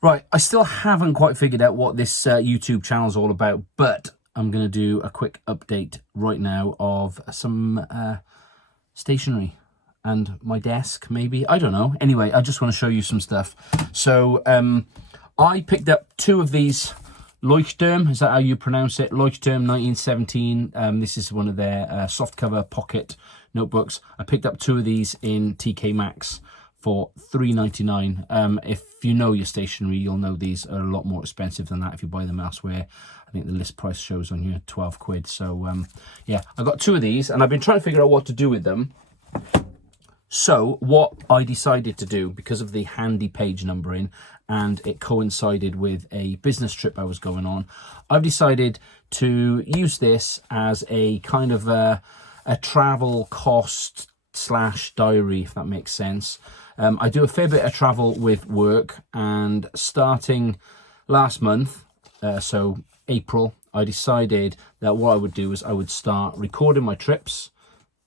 Right, I still haven't quite figured out what this YouTube channel is all about, but I'm going to do a quick update right now of some stationery and my desk, maybe. I don't know. Anyway, I just want to show you some stuff. So I picked up two of these Leuchtturm. Is that how you pronounce it? Leuchtturm 1917. This is one of their softcover pocket notebooks. I picked up two of these in TK Maxx for $3.99. If you know your stationery, you'll know these are a lot more expensive than that if you buy them elsewhere. I think the list price shows on here 12 quid. So yeah, I got two of these and I've been trying to figure out what to do with them. So what I decided to do, because of the handy page numbering and it coincided with a business trip I was going on, I've decided to use this as a kind of a travel cost / diary, if that makes sense. I do a fair bit of travel with work, and starting last month, so April, I decided that what I would do is I would start recording my trips.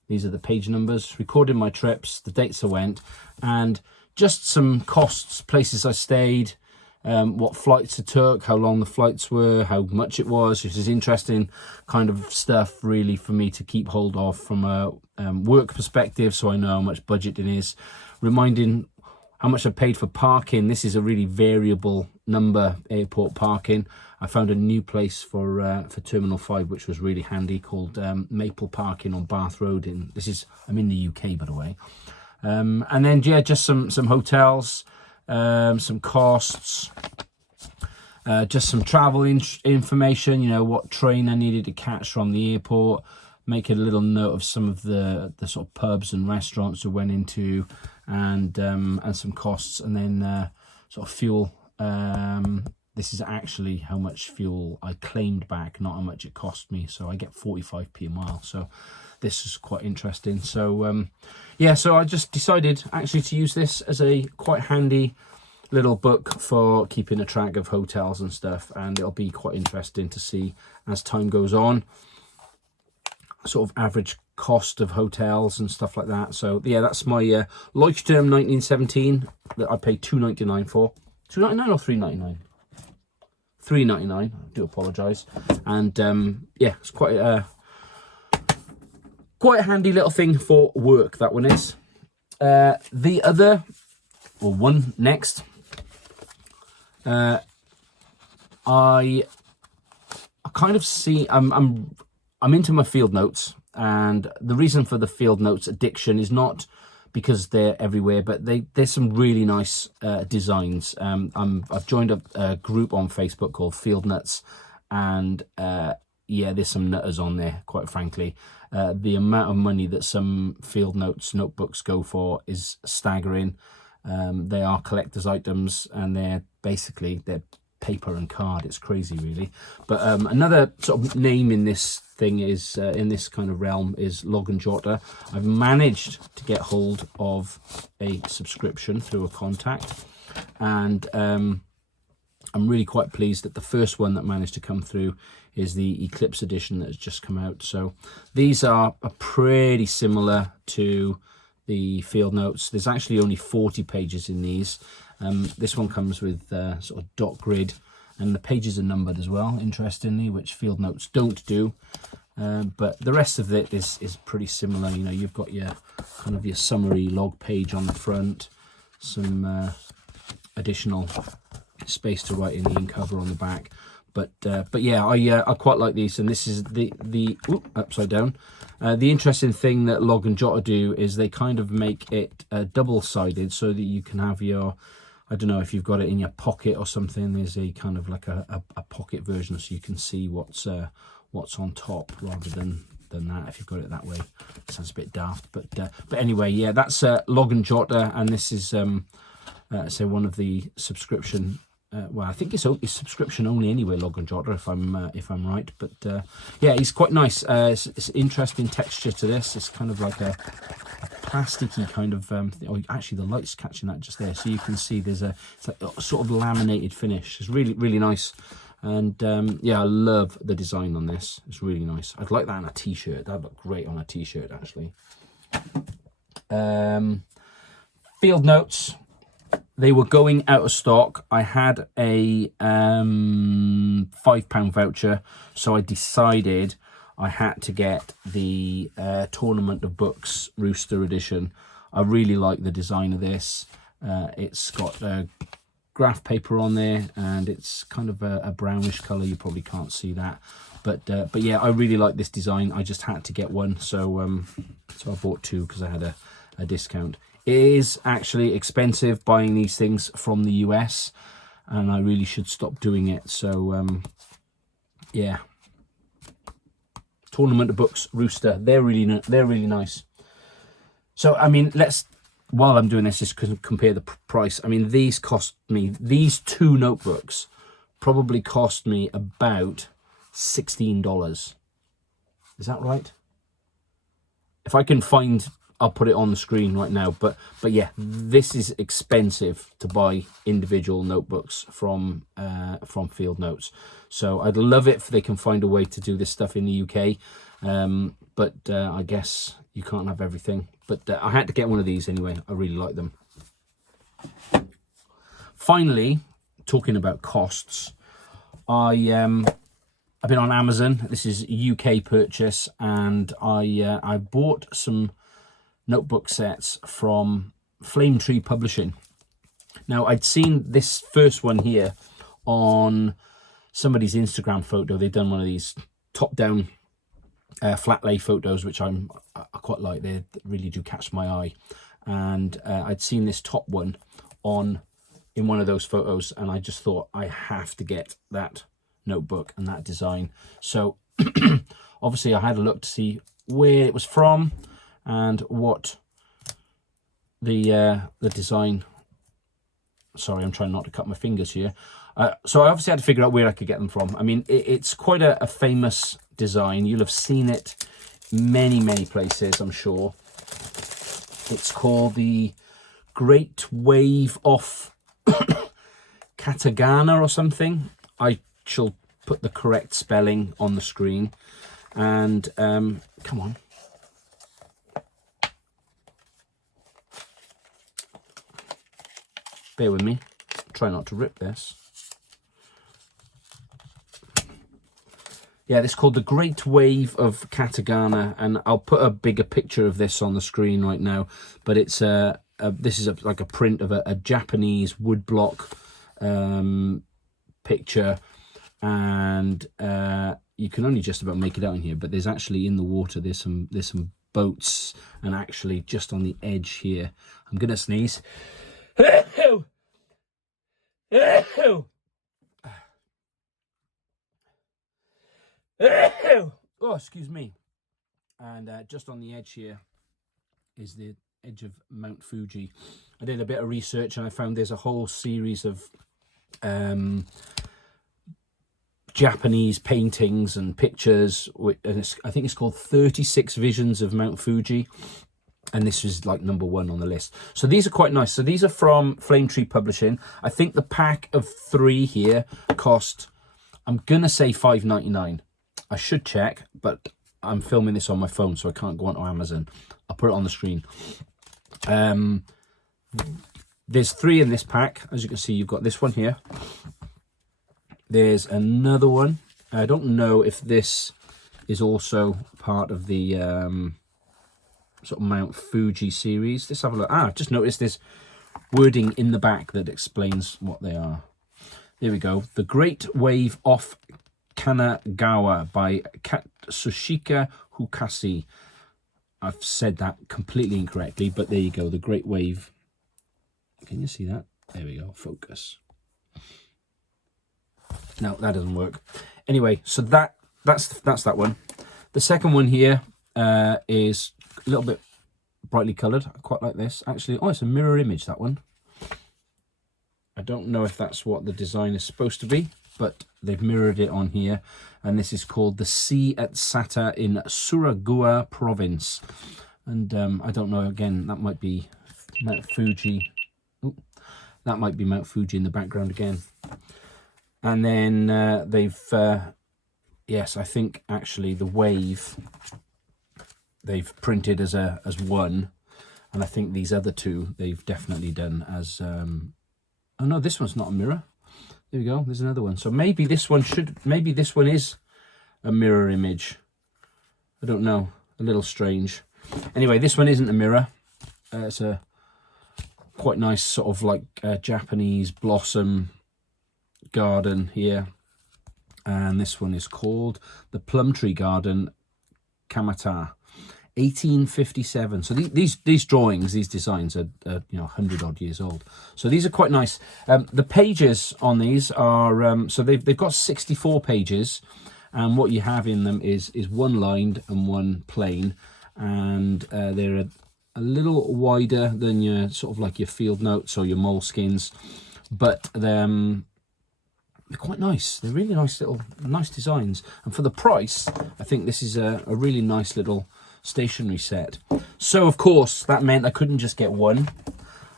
These are the page numbers, recording my trips, the dates I went, and just some costs, places I stayed, what flights I took, how long the flights were, how much it was. This is interesting kind of stuff really for me to keep hold of from a work perspective, so I know how much budget it is. Reminding how much I paid for parking. This is a really variable number, airport parking. I found a new place for Terminal 5, which was really handy, called Maple Parking on Bath Road. I'm in the UK, by the way. And then, yeah, just some hotels, some costs, just some travel information, you know, what train I needed to catch from the airport, making a little note of some of the sort of pubs and restaurants I went into, and some costs, and then sort of fuel. This is actually how much fuel I claimed back, not how much it cost me. So I get 45p a mile. So this is quite interesting. So yeah, so I just decided actually to use this as a quite handy little book for keeping a track of hotels and stuff, and it'll be quite interesting to see as time goes on, sort of average cost of hotels and stuff like that. So yeah, that's my Leuchtturm 1917 that I paid $2.99 for. $2.99 or $3.99? $3.99. I do apologise. And yeah, it's quite a handy little thing for work, that one is. The other, or one next, I kind of see I'm into my field notes, and the reason for the field notes addiction is not because they're everywhere, but there's some really nice designs. I've joined a group on Facebook called Field Nuts, and yeah, there's some nutters on there, quite frankly. The amount of money that some field notes notebooks go for is staggering. They are collector's items, and they're paper and card. It's crazy, really. But another sort of name in this thing is in this kind of realm is Log+Jotter. I've managed to get hold of a subscription through a contact, and I'm really quite pleased that the first one that managed to come through is the Eclipse edition that has just come out. So these are pretty similar to the field notes. There's actually only 40 pages in these. This one comes with sort of dot grid, and the pages are numbered as well, interestingly, which field notes don't do. But the rest of it is pretty similar. You know, you've got your kind of your summary log page on the front, some additional space to write in the in-cover on the back. But yeah, I quite like these, and this is the upside down. The interesting thing that Log+Jotter do is they kind of make it double-sided, so that you can have your, I don't know if you've got it in your pocket or something, there's a kind of like a pocket version, so you can see what's on top rather than that if you've got it that way. It sounds a bit daft, but anyway, yeah, that's Log+Jotter, and this is say one of the subscription. Well, I think it's subscription only anyway, Log+Jotter, if I'm right. But yeah, it's quite nice. It's interesting texture to this. It's kind of like a plasticky kind of thing. Oh, actually, the light's catching that just there, so you can see it's like a sort of laminated finish. It's really, really nice. And yeah, I love the design on this. It's really nice. I'd like that on a t-shirt. That'd look great on a t-shirt, actually. Field notes. they were going out of stock. I had a £5 voucher, so I decided I had to get the Tournament of Books Rooster edition. I really like the design of this. It's got graph paper on there, and it's kind of a brownish color. You probably can't see that, but yeah, I really like this design. I just had to get one, so I bought two because I had a discount. It is actually expensive buying these things from the US, and I really should stop doing it. So yeah, Tournament of Books Rooster, they're really nice. So I mean, while I'm doing this, just compare the price. I mean, these two notebooks probably cost me about $16. Is that right? If I can find, I'll put it on the screen right now. But yeah, this is expensive to buy individual notebooks from Field Notes. So I'd love it if they can find a way to do this stuff in the UK. But I guess you can't have everything. But I had to get one of these anyway. I really like them. Finally, talking about costs, I've been on Amazon. This is UK purchase, and I bought some notebook sets from Flame Tree Publishing. Now, I'd seen this first one here on somebody's Instagram photo. They've done one of these top-down flat lay photos, which I quite like. They really do catch my eye. And I'd seen this top one in one of those photos, and I just thought I have to get that notebook and that design. So obviously I had a look to see where it was from and what the design. Sorry, I'm trying not to cut my fingers here. So I obviously had to figure out where I could get them from. I mean, it's quite a famous design. You'll have seen it many places, I'm sure. It's called the Great Wave off Katagana or something. I shall put the correct spelling on the screen. And come on. Bear with me. Try not to rip this. Yeah, this is called the Great Wave of Katagana, and I'll put a bigger picture of this on the screen right now. But it's this is like a print of a Japanese woodblock picture, and you can only just about make it out in here. But there's actually in the water. There's some boats, and actually just on the edge here. I'm gonna sneeze. Oh, excuse me. And just on the edge here is the edge of Mount Fuji. I did a bit of research and I found there's a whole series of Japanese paintings and pictures, and I think it's called 36 Visions of Mount Fuji, and this is like #1 on the list. So these are quite nice. So these are from Flame Tree Publishing. I think the pack of 3 here cost, I'm gonna say $5.99. I should check, but I'm filming this on my phone, so I can't go onto Amazon. I'll put it on the screen. There's 3 in this pack. As you can see, you've got this one here. There's another one. I don't know if this is also part of the sort of Mount Fuji series. Let's have a look. Just noticed there's wording in the back that explains what they are. There we go. The Great Wave off Kanagawa by Katsushika Hukasi. I've said that completely incorrectly, but there you go. The Great Wave. Can you see that? There we go. Focus. No, that doesn't work. Anyway, so that's that one. The second one here is a little bit brightly coloured. I quite like this. Actually, it's a mirror image, that one. I don't know if that's what the design is supposed to be, but they've mirrored it on here. And this is called The Sea at Sata in Suragua Province. And I don't know, again, that might be Mount Fuji. Ooh, that might be Mount Fuji in the background again. And then they've, yes, I think actually the wave they've printed as one. And I think these other two, they've definitely done as... oh no, this one's not a mirror. There we go, there's another one. So maybe this one is a mirror image. I don't know, a little strange. Anyway, this one isn't a mirror. It's a quite nice sort of like Japanese blossom garden here. And this one is called the Plum Tree Garden, Kamata, 1857. So these drawings, these designs are you know, 100 odd years old. So these are quite nice. The pages on these are so they've got 64 pages, and what you have in them is one lined and one plain, and they're a little wider than your sort of like your field notes or your moleskins, but they're quite nice. They're really nice designs, and for the price, I think this is a really nice little stationery set. So of course that meant I couldn't just get one,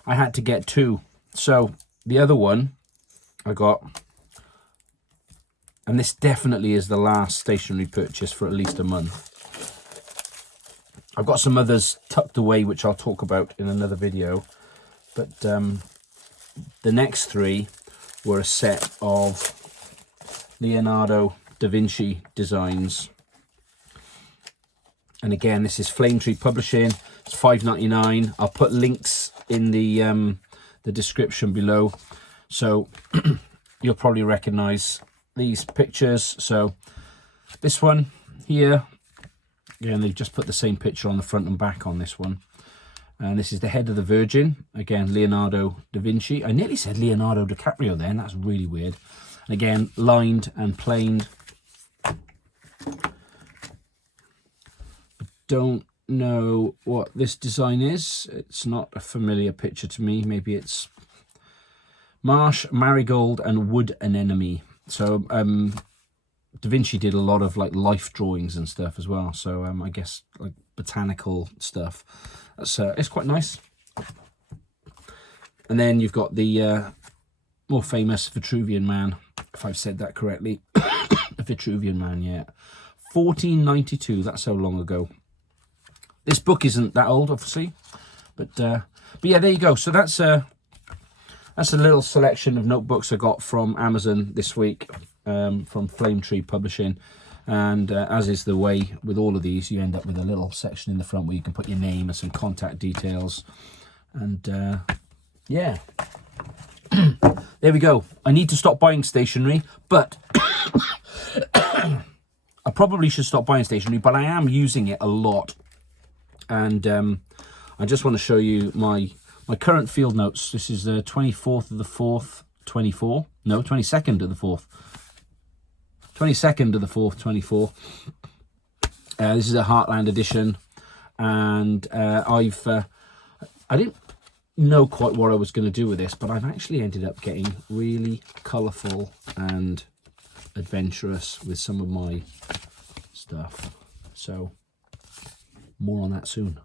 I had to get two. So the other one I got, and this definitely is the last stationery purchase for at least a month. I've got some others tucked away which I'll talk about in another video, but the next three were a set of Leonardo da Vinci designs. And again, this is Flame Tree Publishing. It's $5.99. I'll put links in the description below, so you'll probably recognize these pictures. So this one here, again, they've just put the same picture on the front and back on this one. And this is the head of the Virgin. Again, Leonardo da Vinci. I nearly said Leonardo DiCaprio then. That's really weird. And again, lined and planed. Don't know what this design is. It's not a familiar picture to me. Maybe it's marsh, marigold, and wood anemone. So Da Vinci did a lot of like life drawings and stuff as well. So I guess like botanical stuff. That's it's quite nice. And then you've got the more famous Vitruvian Man, if I've said that correctly. The Vitruvian Man, yeah. 1492. That's how long ago. This book isn't that old, obviously, but yeah, there you go. So that's a little selection of notebooks I got from Amazon this week, from Flame Tree Publishing. And as is the way with all of these, you end up with a little section in the front where you can put your name and some contact details. And yeah, there we go. I need to stop buying stationery, but I probably should stop buying stationery, but I am using it a lot. And I just want to show you my current field notes. This is the 24th of the 4th, 24. No, 22nd of the 4th. 22nd of the 4th, 24. This is a Heartland edition. And I didn't know quite what I was going to do with this, but I've actually ended up getting really colourful and adventurous with some of my stuff. So more on that soon.